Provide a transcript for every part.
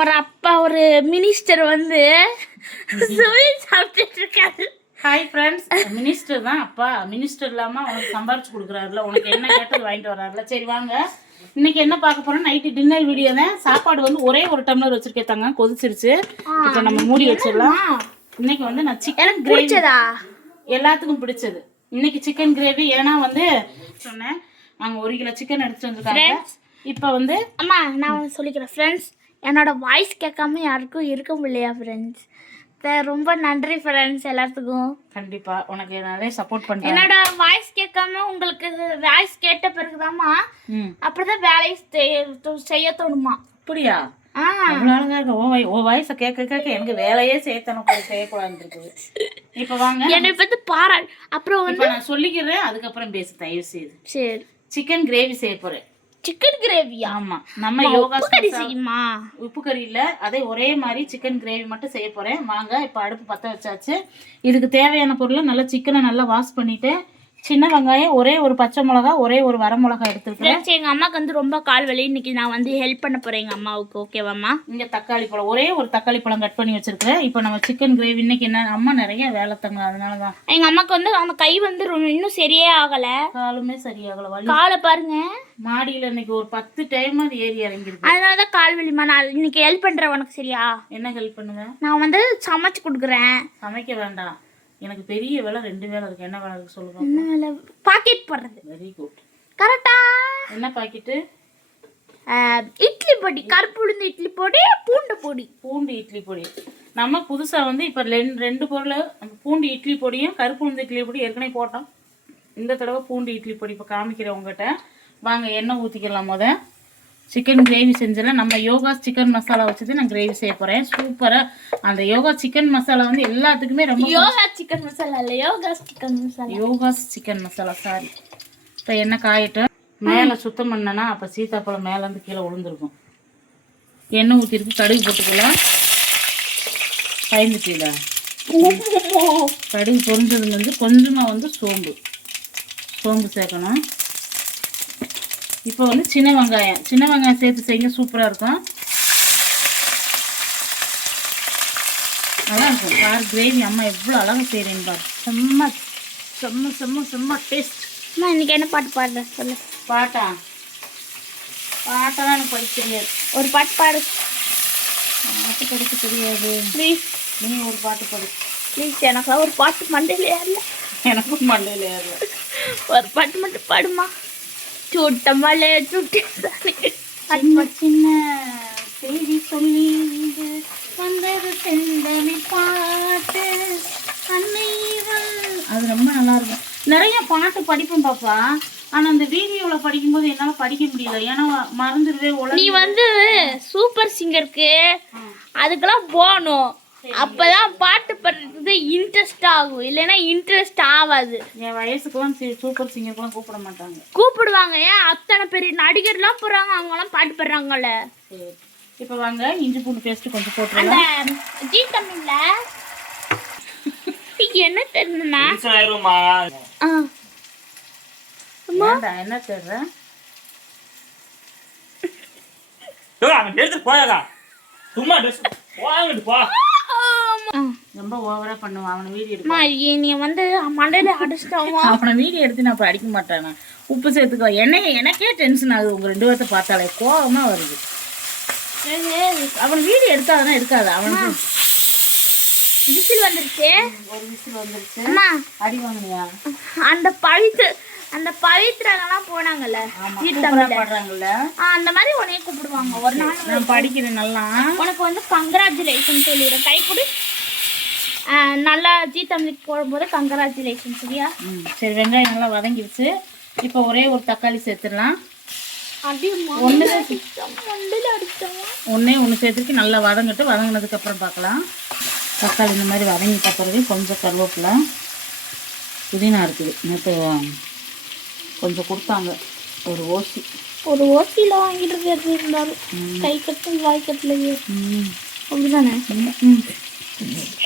ஒரு அப்பா ஒரு மினிஸ்டர் வந்து ஸ்வீட் சாப்பிட்டுட்டு இருக்காரு. ஹாய் ஃப்ரெண்ட்ஸ் மினிஸ்டர் தான் அப்பா. மினிஸ்டர் இல்லாம உனக்கு சம்பாரிச்சு கொடுக்குறாருல. உனக்கு என்ன கேட்டது வாங்கிட்டு வர்றாருல சரி வாங்க. இன்னைக்கு என்ன பார்க்க போறோம்? நைட்டு டின்னர் வீடியோ தான் சாப்பாடு வந்து ஒரே ஒரு டம்ளர் வச்சிருக்கேன் தாங்க. கொதிச்சிருச்சு. இப்போ நம்ம மூடி வச்சிடலாம். இன்னைக்கு வந்து நான் சிக்கன் கிரேவி பிடிச்சதா? எல்லாத்துக்கும் பிடிச்சது. இன்னைக்கு சிக்கன் கிரேவி ஏன்னா வந்து சொன்னேன் நாங்க ஒரு கிலோ சிக்கன் எடுத்துட்டு வந்திருக்காங்க. இப்போ வந்து அம்மா நான் வந்து சொல்லிக்கிறேன் ஃப்ரெண்ட்ஸ் என்னோட வாய்ஸ் கேட்காம யாருக்கும் இருக்க முடியலையா ஃப்ரெண்ட்ஸ் ரொம்ப நன்றி ஃப்ரெண்ட்ஸ் எல்லாத்துக்கும். கண்டிப்பா உனக்கு நிறைய சப்போர்ட் பண்றேன். என்னோட வாய்ஸ் கேட்காம உங்களுக்கு வாய்ஸ் கேட்ட பிறகுதாம்மா அப்படிதான் வேலையை செய்ய- செய்ய தோணுமா? அப்படியா? ஆ. அவ்வளோ அழகா இருக்கு ஓ வய- ஓ வயசை கேட்க கேட்க எனக்கு வேலையே சேர்த்தணும் செய்யக்கூடாது இப்போ வாங்க. என்னை பத்தி பாரா அப்புறம் வந்து நான் சொல்லிக்கிறேன் அதுக்கப்புறம் பேசு தயவு செய்து. சரி. சிக்கன் கிரேவி செய்ய போறேன். சிக்கன் கிரேவியா ஆமா. நம்ம யோகா கறி செய்யுமா? உப்பு கறி இல்ல. அதே ஒரே மாதிரி சிக்கன் கிரேவி மட்டும் செய்ய போறேன். வாங்க இப்போ அடுப்பு பத்த வச்சாச்சு. இதுக்கு தேவையான பொருளை நல்லா சிக்கனை நல்லா வாஷ் பண்ணிட்டு சின்ன வெங்காயம் ஒரே ஒரு பச்சை மிளகா ஒரே ஒரு வர மிளகா எடுத்துருக்கேன் ஃப்ரெண்ட்ஸ் எங்க அம்மாக்கு வந்து ரொம்ப கால் வலி. இன்னைக்கு நான் வந்து ஹெல்ப் பண்ண போறேன் எங்க அம்மாவுக்கு ஓகேவாம்மா இங்க தக்காளி பழம் ஒரே ஒரு தக்காளி பழம் கட் பண்ணி வச்சிருக்கேன் இப்போ நம்ம சிக்கன் கிரேவி இன்னைக்கு என்ன அம்மா நிறைய வேலை தங்க அதனால தான் எங்க அம்மாக்கு வந்து அந்த கை வந்து இன்னும் சரியே ஆகல. காலுமே சரியாகல வலி. காலை பாருங்க. மாடியில இன்னைக்கு ஒரு பத்து டைம் அது ஏறி இறங்கிருக்கு அதனாலதான் கால் வலிமா நான் இன்னைக்கு ஹெல்ப் பண்றேன் உனக்கு சரியா? என்ன ஹெல்ப் பண்ணுவேன் நான் வந்து சமைச்சு கொடுக்குறேன். சமைக்க வேண்டாம். எனக்கு பெரிய வேலை ரெண்டு வேலை இருக்கு. என்ன வேலை இருக்கு சொல்லுங்க. என்ன வேலை? பாக்கெட் போடுறது. வெரி குட் கரெக்டா என்ன பாக்கெட்டு இட்லி பொடி கருப்பு உளுந்து இட்லி பொடி பூண்டு பொடி. பூண்டு இட்லி பொடி. நம்ம புதுசா வந்து இப்ப ரெண்டு ரெண்டு பொருள் நம்ம பூண்டு இட்லி பொடியும் கருப்பு உளுந்து இட்லி பொடி ஏற்கனவே போட்டோம். இந்த தடவை பூண்டு இட்லி பொடி இப்போ காமிக்கிறேன் உங்ககிட்ட. வாங்க எண்ணெய் ஊற்றிக்கலாம் முத சிக்கன் கிரேவி செஞ்சல நம்ம யோகா சிக்கன் மசாலா வச்சுட்டு நான் கிரேவி செய்ய போறேன். சூப்பரா அந்த யோகா சிக்கன் மசாலா வந்து எல்லாத்துக்குமே ரொம்ப யோகா சிக்கன் மசாலா இல்ல Yoga chicken masala Yoga's chicken masala sorry இப்போ எண்ணெய் காயட்டும். மேலே சுத்தம் பண்ணனா அப்போ சீத்தாப்பழம் மேலேருந்து கீழே விழுந்துருக்கும் எண்ணெய் ஊற்றிருக்கு கடுகு போட்டுக்கலாம். பயந்துட்டீல? கடுகு பொரிஞ்சது வந்து கொஞ்சமாக வந்து சோம்பு. சோம்பு சேர்க்கணும். இப்போ வந்து சின்ன வெங்காயம். சின்ன வெங்காயம் சேர்த்து செய்யுங்க சூப்பராக இருக்கும். நல்லா இருக்கும். பார் கிரேவி அம்மா எவ்வளோ அழகாக செய்கிறேன்னு பாரு. செம்ம செம்ம செம்ம செம்ம டேஸ்ட் அம்மா இன்னைக்கு என்ன பாட்டு பாடுற? சொல்லு. பாட்டா? பாட்டெல்லாம் எனக்கு படிக்க தெரியாது. ஒரு பாட்டு பாடு. பாட்டு படிக்க தெரியாது. ப்ளீஸ் நீ ஒரு பாட்டு படி. ப்ளீஸ் எனக்குலாம் ஒரு பாட்டு மண்டையில இல்ல எனக்கும் மண்டையில் ஏறல. ஒரு பாட்டு மட்டும் பாடுமா? சுட்ட மலை சுட்டி சின்ன சின்ன செய்தி சொல்லி வந்தது செந்தமி பாட்டு. அது ரொம்ப நல்லா இருக்கும் நிறைய பாட்டு படிப்பேன் பாப்பா. ஆனா அந்த வீடியோவில் படிக்கும்போது என்னால் படிக்க முடியல. ஏன்னா மறந்துடுவே நீ வந்து சூப்பர் சிங்கருக்கு அதுக்கெல்லாம் போகணும். அப்பதான் பாட்டு பாடுறது இன்ட்ரெஸ்ட் ஆகும். இல்லைன்னா இன்ட்ரெஸ்ட் ஆகாது. என் வயசுக்குலாம் சி- சூப்பர் சிங்கர்க்குலாம் கூப்பிட மாட்டாங்க. கூப்பிடுவாங்க. ஏன்? அத்தனை பெரிய நடிகர்லாம் போறாங்க அவங்கலாம் பாட்டு பாடுறாங்கல்ல. சரி. இப்போ வாங்க இஞ்சி பூண்டு பேஸ்ட் கொஞ்சம் அந்த போட்டுருலாம் ஜி தமிழ்ல என்ன தெரியுமா? ஆயிருமா என்ன தேடுற? அங்க எடுத்து போயாதா? சும்மா ட்ரெஸ் போயாங்கிட்டு போ. ரொம்ப ஓவரா பண்ணுவான். அவனை வீடியோ நீ வந்து மண்டையில அடிச்சிட்டாமா அவனை வீடியோ எடுத்து நான் அப்ப அடிக்க மாட்டானே. உப்பு சேர்த்துக்கோ. என்னைய எனக்கே டென்ஷன் ஆகுது. உங்க ரெண்டு பேர்த்த பார்த்தாலே கோவமா வருது. அவன் வீடியோ எடுக்காதனா எடுக்காத அவனுக்கு விசில் வந்துருச்சு. ஒரு விசில் வந்துருச்சு. அடி வாங்கினியா? அந்த பவித்ர அந்த பவித்ராங்கெல்லாம் போனாங்கல்ல பாடுறாங்கல்ல. அந்த மாதிரி உன்னைய கூப்பிடுவாங்க. ஒரு நாள் நான் படிக்கிறேன் நல்லா. உனக்கு வந்து கங்க்ராச்சுலேஷன் சொல்லிடுறேன் கை கொடு. ஆ, நல்லா ஜி தமிழுக்கு போடும்போது கங்க்ராச்சுலேஷன் சரியா? சரி வெங்காயம் நல்லா வதங்கிடுச்சு. இப்போ ஒரே ஒரு தக்காளி சேர்த்துடலாம். ஒன்று ஒன்றே சேர்த்துக்கு நல்லா வதங்கட்டு வதங்கினதுக்கு அப்புறம் பார்க்கலாம். தக்காளி இந்த மாதிரி வதங்கிட்ட பிறகு கொஞ்சம் கருவேப்பிலை. புதினா இருக்குது. நேற்று கொஞ்சம் கொடுத்தாங்க. ஒரு ஓசி. ஒரு ஓசியில் வாங்கிட்டு இருக்கிறது இருந்தாலும். கை கட்டும் வாய் கட்டலையே அப்படிதானே? ம்.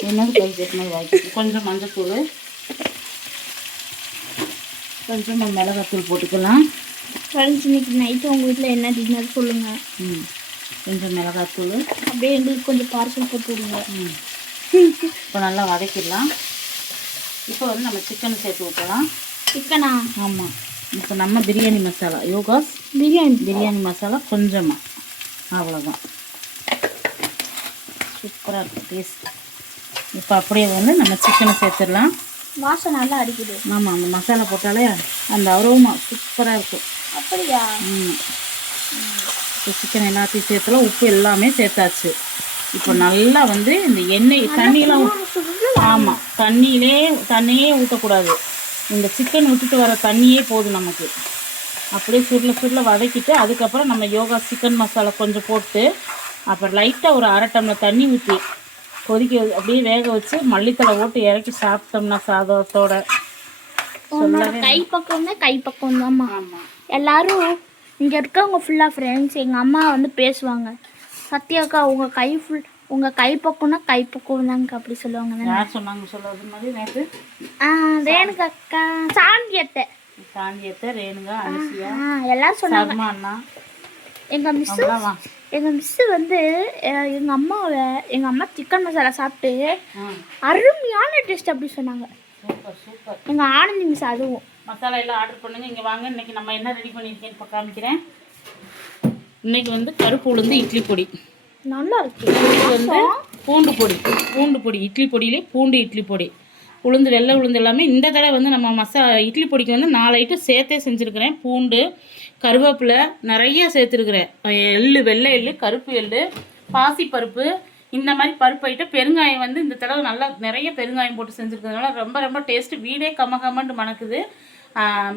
என்னது கை கட்டினது வாய்க்கு கொஞ்சம் மஞ்சத்தூள். கொஞ்சம் மிளகாத்தூள் போட்டுக்கலாம். ஃப்ரெண்ட்ஸ் இன்னைக்கு நைட்டு உங்கள் வீட்டில் என்ன டின்னர் சொல்லுங்கள் ம். கொஞ்சம் மிளகாத்தூள். அப்படியே எங்களுக்கு கொஞ்சம் பார்சல் போட்டு விடுங்க. ம். இப்போ நல்லா வதக்கிடலாம். இப்போ வந்து நம்ம சிக்கன் சேர்த்து விட்டலாம் சிக்கனா ஆமாம் இப்போ நம்ம பிரியாணி மசாலா. யோகாஸ்? பிரியாணி. பிரியாணி மசாலா கொஞ்சமாக அவ்வளோதான் சூப்பராக இருக்கும் டேஸ்ட் இப்போ அப்படியே வந்து நம்ம சிக்கனை சேர்த்துடலாம். வாசம் நல்லா அடிக்குது. ஆமாம் அந்த மசாலா போட்டாலே அந்த அரோமா சூப்பராக இருக்கும். அப்படியா? ம். இப்போ சிக்கன் எல்லாத்தையும் சேர்த்துல உப்பு எல்லாமே சேர்த்தாச்சு. இப்போ நல்லா வந்து இந்த எண்ணெய் தண்ணியெலாம் ஆமாம் தண்ணியிலே தண்ணியே ஊற்றக்கூடாது இந்த சிக்கன் விட்டுட்டு வர தண்ணியே போதும் நமக்கு. அப்படியே சுருள சுருள வதக்கிட்டு அதுக்கப்புறம் நம்ம யோகா சிக்கன் மசாலா கொஞ்சம் போட்டு அப்புறம் லைட்டாக ஒரு அரை டம்ளர் தண்ணி ஊற்றி கொதிக்க அப்படியே வேக வச்சு மல்லித்தலை போட்டு இறக்கி சாப்பிட்டோம்னா சாதத்தோட. கை பக்கம் தான் கை பக்கம் தான்மா ஆமாம் எல்லாரும் இங்கே இருக்கவங்க ஃபுல்லாக ஃப்ரெண்ட்ஸ் எங்கள் அம்மா வந்து பேசுவாங்க. சத்யாக்கா உங்கள் கை ஃபுல் உங்கள் கை பக்கம்னா கை பக்கம் தாங்க அப்படி சொல்லுவாங்க. யார் சொன்னாங்க சொல்றது மாதிரி நேற்று ரேணுகா அக்கா சாந்தியத்தை. சாந்தியத்தை ரேணுகா அனுசியா எல்லாரும் சொன்னாங்க. அண்ணா. எங்கள் வா எங்கள் மிஸ்ஸு வந்து எங்கள் அம்மாவை எங்கள் அம்மா சிக்கன் மசாலா சாப்பிட்டு அருமையான டேஸ்ட் அப்படி சொன்னாங்க. Super super. எங்கள் ஆனந்தி மிஸ் அதுவும். மசாலா எல்லாம் ஆர்டர் பண்ணுங்க. இங்கே வாங்க. இன்னைக்கு நம்ம என்ன ரெடி பண்ணியிருக்கேன்னு இப்போ காமிக்கிறேன். இன்னைக்கு வந்து கருப்பு உளுந்து இட்லி பொடி. நல்லா இருக்கு. வந்து பூண்டு பொடி. பூண்டு பொடி இட்லி பொடியிலே பூண்டு இட்லி பொடி. உளுந்து வெள்ளை உளுந்து எல்லாமே இந்த தடவை வந்து நம்ம மசா இட்லி பொடிக்கு வந்து நாலு ஐட்டம் சேர்த்தே செஞ்சுருக்கிறேன். பூண்டு கருவேப்பிலை நிறைய சேர்த்துருக்குறேன். எள்ளு வெள்ளை எள்ளு கருப்பு எள்ளு பாசிப்பருப்பு இந்த மாதிரி பருப்பு ஐட்டம். பெருங்காயம் வந்து இந்த தடவை நல்லா நிறைய பெருங்காயம் போட்டு செஞ்சுருக்கிறதுனால ரொம்ப ரொம்ப டேஸ்ட்டு வீடே கம்ம மணக்குது.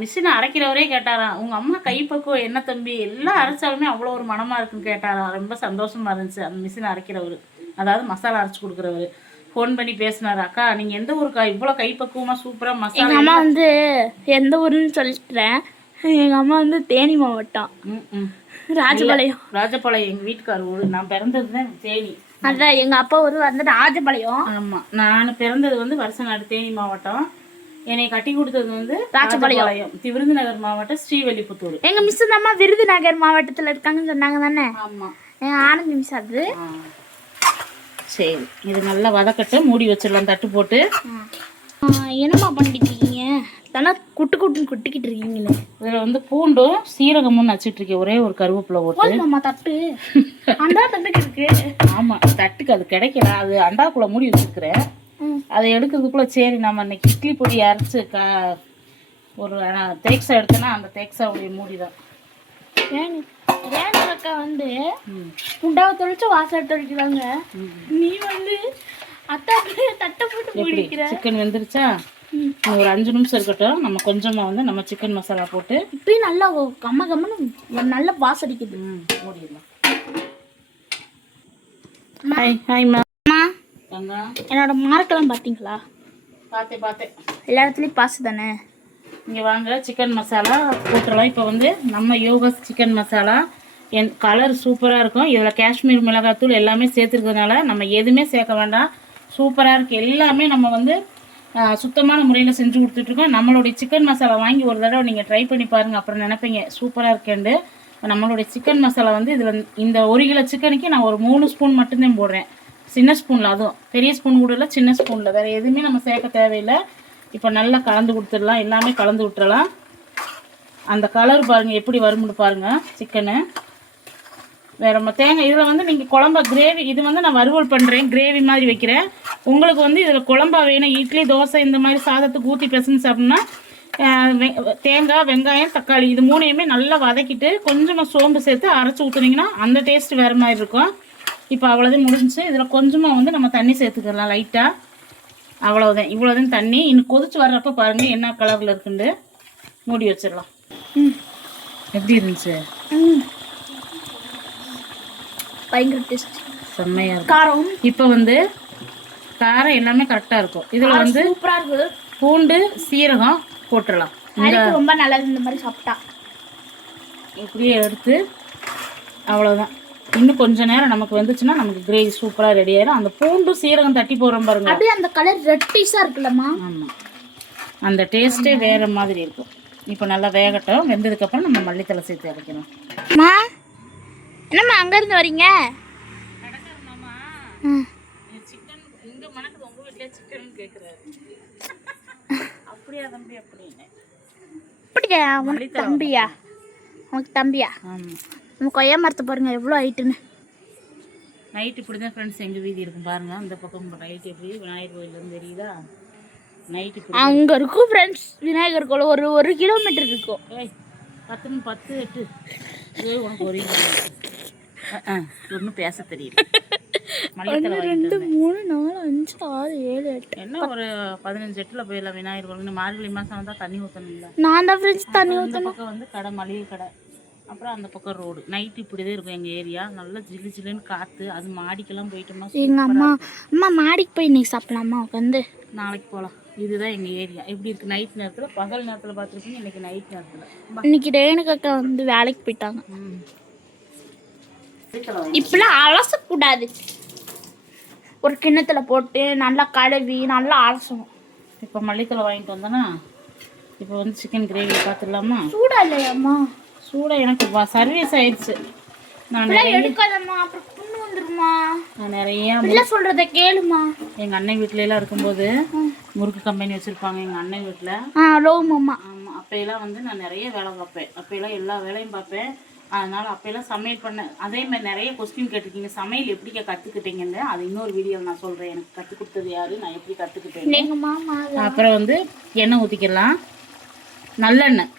மிஷினை அரைக்கிறவரே கேட்டாராம் உங்கள் அம்மா கைப்பக்குவம் என்ன தம்பி? எல்லாம் அரைச்சாலுமே அவ்வளோ ஒரு மனமாக இருக்குன்னு கேட்டாராம். ரொம்ப சந்தோஷமாக இருந்துச்சு அந்த மிஷினை அரைக்கிறவர். அதாவது மசாலா அரைச்சி கொடுக்குறவர். ஃபோன் பண்ணி பேசினார் அக்கா நீங்கள் எந்த ஊருக்கா? இவ்வளோ கைப்பக்குவமாக சூப்பராக எங்கள் மசாலா அம்மா வந்து எந்த ஊருன்னு சொல்லிட்டுறேன் எங்கள் அம்மா வந்து தேனி மாவட்டம். ராஜபாளையம். ராஜபாளையம் எங்கள் வீட்டுக்கார் ஊர். நான் பிறந்தது தான் தேனி. அதான் எங்கள் அப்பா ஊர் வந்து ராஜபாளையம். ஆமாம் நான் பிறந்தது வந்து வருஷநாடு தேனி மாவட்டம். என்னை கட்டி கொடுத்தது வந்து ராஜபாளையம். விருதுநகர் மாவட்டம் ஸ்ரீவல்லிபுத்தூர். எங்கள் மிஸ் அம்மா விருதுநகர் மாவட்டத்தில் இருக்காங்கன்னு சொன்னாங்க தானே ஆமாம் எங்கள் ஆனந்தி மிஸ் அது. சரி இது நல்லா வதக்கட்டு மூடி வச்சிடலாம் தட்டு போட்டு. என்னம்மா பண்ணிட்டு இருக்கீங்க? தானே குட்டு குட்டுன்னு குட்டிக்கிட்டு இருக்கீங்களே. இதில் வந்து பூண்டும் சீரகமும் நச்சுட்டு இருக்கேன் ஒரே ஒரு கருவேப்பிலை போட்டு. போதுமாம்மா தட்டு. அண்டா தட்டுக்கு இருக்கு. ஆமாம் தட்டுக்கு அது கிடைக்கல. அது அண்டாக்குள்ளே மூடி வச்சிருக்கிறேன். அதை எடுக்கிறதுக்குள்ளே சரி நம்ம இன்னைக்கு இட்லி பொடி அரைச்சி க ஒரு தேக்ஸா எடுத்தேன்னா அந்த தேக்ஸாவுடைய மூடி தான் ரேணு அக்கா வந்து குண்டாவை தொழிச்சு வாசல் தொழிக்கிறாங்க. நீ வந்து அத்தாக்கு தட்டை போட்டு எப்படி? மூடிக்கிற? சிக்கன் வெந்துருச்சா? ஒரு அஞ்சு நிமிஷம் இருக்கட்டும். நம்ம கொஞ்சமாக வந்து நம்ம சிக்கன் மசாலா போட்டு இப்பயும் நல்லா கம்ம கம்மன்னு நல்ல வாசடிக்குது. மூடிடலாம். ஹாய் ஹாய் மா அம்மா கங்கா என்னோட மார்க்கெல்லாம் பார்த்தீங்களா? பார்த்தேன் பார்த்தேன். எல்லா இடத்துலையும் பாசு தானே? இங்கே வாங்க சிக்கன் மசாலா போட்டுடலாம் இப்போ வந்து நம்ம யோகஸ் சிக்கன் மசாலா என் கலர் சூப்பராக இருக்கும். இதில் காஷ்மீர் மிளகாத்தூள் எல்லாமே சேர்த்துருக்கிறதுனால நம்ம எதுவுமே சேர்க்க வேண்டாம். சூப்பராக இருக்குது எல்லாமே நம்ம வந்து சுத்தமான முறையில் செஞ்சு கொடுத்துட்ருக்கோம். நம்மளுடைய சிக்கன் மசாலா வாங்கி ஒரு தடவை நீங்கள் ட்ரை பண்ணி பாருங்கள் அப்புறம் நினைப்பீங்க சூப்பராக இருக்கேன்ட்டு. நம்மளுடைய சிக்கன் மசாலா வந்து இதில் இந்த ஒரு கிலோ சிக்கனுக்கு நான் ஒரு மூணு ஸ்பூன் மட்டும்தான் போடுறேன். சின்ன ஸ்பூனில் அதுவும். பெரிய ஸ்பூன் கூட இல்லை சின்ன ஸ்பூனில் வேறு எதுவுமே நம்ம சேர்க்க தேவையில்லை. இப்போ நல்லா கலந்து கொடுத்துடலாம். எல்லாமே கலந்து விட்டுறலாம். அந்த கலர் பாருங்கள் எப்படி வரும்னு பாருங்கள் சிக்கனு வேறு தேங்காய் இதில் வந்து நீங்கள் குழம்பா கிரேவி இது வந்து நான் வறுவல் பண்ணுறேன் கிரேவி மாதிரி வைக்கிறேன். உங்களுக்கு வந்து இதில் குழம்பா வேணும். இட்லி தோசை இந்த மாதிரி சாதத்துக்கு ஊற்றி பிசைஞ்சு சாப்பிட்னா தேங்காய் வெங்காயம் தக்காளி இது மூணையுமே நல்லா வதக்கிட்டு கொஞ்சமாக சோம்பு சேர்த்து அரைச்சி ஊற்றுனீங்கன்னா அந்த டேஸ்ட் வேறு மாதிரி இருக்கும். இப்போ அவ்வளோதையும் முடிஞ்சுச்சு. இதில் கொஞ்சமாக வந்து நம்ம தண்ணி சேர்த்துக்கலாம் லைட்டாக அவ்வளோதான் இவ்வளோதான் தண்ணி. இன்னும் கொதிச்சு வர்றப்ப பாருங்கள் என்ன கலரில் இருக்குண்டு மூடி வச்சிடலாம். ம். எப்படி இருந்துச்சு? பயங்கர டேஸ்ட் செம்மையாக இருக்கும் காரம். இப்போ வந்து காரம் எல்லாமே கரெக்டாக இருக்கும். இதில் வந்து சூப்பரா இருக்கு பூண்டு சீரகம் போட்டுடலாம். ரொம்ப நல்லது இந்த மாதிரி சாப்பிட்டா. இப்படியே எடுத்து அவ்வளோதான் இன்னும் கொஞ்ச நேரம் நமக்கு வந்துச்சுன்னா நமக்கு கிரேவி சூப்பராக ரெடி ஆயிடும் அந்த பூண்டும் சீரகம் தட்டி போடுறோம் பாருங்க. அப்படியே அந்த கலர் ரெட்டிஸா இருக்குல்லம்மா. ஆமாம் அந்த டேஸ்ட்டே வேறு மாதிரி இருக்கும். இப்போ நல்லா வேகட்டும். வெந்ததுக்கப்புறம் நம்ம மல்லித்தலை சேர்த்து அரைக்கணும். அம்மா என்னம்மா அங்கேருந்து வரீங்க? அப்படியா தம்பி அப்படின்னு அப்படியா? உனக்கு தம்பியா? உனக்கு தம்பியா? ஆமாம் உங்கள் கொய்யா மரத்தை பாருங்க எவ்வளோ ஹைட்டுன்னு நைட் இப்படி தான் ஃப்ரெண்ட்ஸ் எங்கள் வீதி இருக்கும் பாருங்க. அந்த பக்கம் நைட் எப்படி விநாயகர் கோயிலேருந்து தெரியுதா? நைட் இப்படி. அங்கே இருக்கும் ஃப்ரெண்ட்ஸ் விநாயகர் கோயில். ஒரு ஒரு கிலோமீட்டர் இருக்கும். ஏய் பத்து பத்து எட்டு. ஏய் உனக்கு ஒரு ஒன்றும் பேச தெரியல. வாங்கிட்டு ரெண்டு. மூணு நாலு அஞ்சு ஆறு ஏழு எட்டு. என்ன ஒரு பதினஞ்சு எட்டில் போயிடலாம் விநாயகர் கோயில் மார்கழி மாதம் வந்தால் தண்ணி ஊற்றணும்ல நான் தான் ஃப்ரெண்ட்ஸ் தண்ணி ஊற்றணும் வந்து கடை மளிகை கடை. அப்புறம் அந்த பக்கம் ரோடு நைட்டு இப்படி தான் இருக்கும் எங்கள் ஏரியா நல்லா ஜில்லு ஜில்லுன்னு காற்று அது மாடிக்கெல்லாம் போயிட்டோம்னா எங்கள் அம்மா அம்மா மாடிக்கு போய் இன்னைக்கு சாப்பிடலாமா? உட்காந்து நாளைக்கு போகலாம் இதுதான் எங்கள் ஏரியா எப்படி இருக்குது நைட் நேரத்தில் பகல் நேரத்தில் பார்த்துருப்பீங்க இன்றைக்கி நைட் நேரத்தில். இன்னைக்கு ரேணுக்கு வந்து வேலைக்கு போயிட்டாங்க. இப்பெல்லாம் அலசக்கூடாது. ஒரு கிண்ணத்துல போட்டு நல்லா கழுவி நல்லா அலசணும். இப்போ மல்லித்தலை வாங்கிட்டு வந்தேன்னா இப்போ வந்து சிக்கன் கிரேவி பார்த்துடலாமா? சூடா இல்லையாம்மா? சூடாக எனக்கு சர்வீஸ் ஆயிடுச்சு. நான் எடுக்காதம்மா அப்புறம் புண்ணு வந்துருமா? நான் நிறைய பிள்ளை சொல்றத கேளுமா. எங்கள் அண்ணன் வீட்ல எல்லாம் இருக்கும்போது முறுக்கு கம்பெனி வச்சுருப்பாங்க எங்கள் அண்ணன் வீட்டில் ஆ லோ மாமா. ஆமாம் அப்போயெல்லாம் வந்து நான் நிறைய வேலை பார்ப்பேன். அப்போயெல்லாம் எல்லா வேலையும் பார்ப்பேன். அதனால் அப்போயெல்லாம் சமையல் பண்ண அதே மாதிரி நிறைய கொஸ்டின் கேட்டிருக்கீங்க. சமையல் எப்படிக்கா கற்றுக்கிட்டீங்கன்னு அது இன்னொரு வீடியோவில் நான் சொல்கிறேன் எனக்கு கற்றுக் கொடுத்தது யாரு? நான் எப்படி கற்றுக்கிட்டேன் அப்புறம் வந்து எண்ணெய் ஊற்றிக்கலாம் நல்லெண்ணெய்.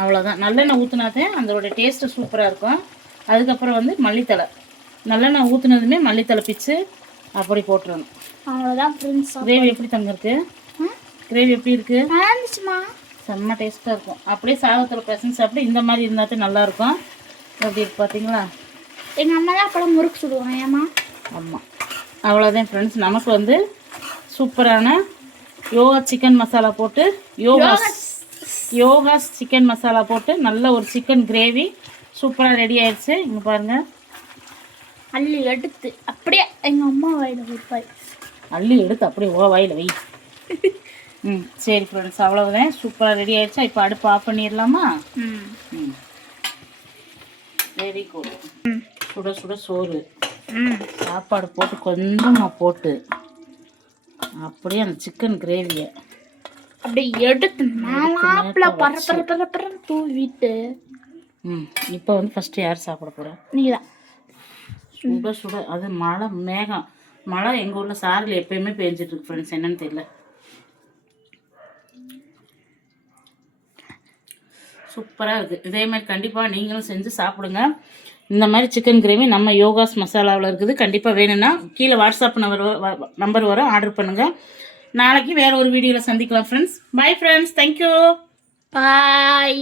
அவ்வளோதான் நல்லெண்ணெய் ஊற்றினாதான் அதோட டேஸ்ட்டு சூப்பராக இருக்கும். அதுக்கப்புறம் வந்து மல்லித்தலை நல்லெண்ணெய் ஊற்றுனதுமே மல்லித்தலை பிச்சு அப்படி போட்டுறணும். அவ்வளோதான் ஃப்ரெண்ட்ஸ் கிரேவி எப்படி தங்க இருக்கு? கிரேவி எப்படி இருக்கு? செம்ம டேஸ்ட்டாக இருக்கும். அப்படியே சாதத்தில் பிசைஞ்சு சாப்பிட்டு இந்த மாதிரி இருந்தால் நல்லாயிருக்கும் எப்படி இருக்கு பார்த்தீங்களா எங்க அம்மா தான் அப்பெல்லாம் முறுக்கு சுடுவாங்க. ஏமா ஆமாம் அவ்வளோதான் ஃப்ரெண்ட்ஸ் நமக்கு வந்து சூப்பரான யோகா சிக்கன் மசாலா போட்டு யோகா யோகா சிக்கன் மசாலா போட்டு நல்ல ஒரு சிக்கன் கிரேவி சூப்பராக ரெடி ஆயிடுச்சு. இங்கே பாருங்கள் அள்ளி எடுத்து அப்படியே எங்க அம்மா வாயில வைப்பாய். அள்ளி எடுத்து அப்படியே ஓ வாயில் வை. ம் சரி ஃப்ரெண்ட்ஸ் அவ்வளவுதான். சூப்பராக ரெடி ஆயிடுச்சா? இப்போ அடுப்பு ஆஃப் பண்ணிடலாமா? ம். வெரி குட் ம். சுட சுட சோறு. ம். சாப்பாடு போட்டு கொஞ்சமாக போட்டு அப்படியே அந்த சிக்கன் கிரேவியை அப்படியே எடுத்து நாளாப்புல பர பர தூவிட்டு. ம் இப்போ வந்து ஃபஸ்ட்டு யார் சாப்பிட போகிறா நீங்க தான் சுட சுட அது மழை மேகம். மழை எங்கள் ஊரில் சாரல் எப்பயுமே பெஞ்சிட்டு இருக்கு ஃப்ரெண்ட்ஸ் என்னன்னு தெரியல. சூப்பராக இருக்குது இதே மாதிரி கண்டிப்பாக நீங்களும் செஞ்சு சாப்பிடுங்க. இந்த மாதிரி சிக்கன் கிரேவி நம்ம யோகாஸ் மசாலாவில் இருக்குது. கண்டிப்பாக வேணும்னா கீழே வாட்ஸ்அப் நம்பர் நம்பர் வர ஆர்டர் பண்ணுங்கள் நாளைக்கு வேற ஒரு வீடியோவில் சந்திக்கலாம் friends bye friends thank you bye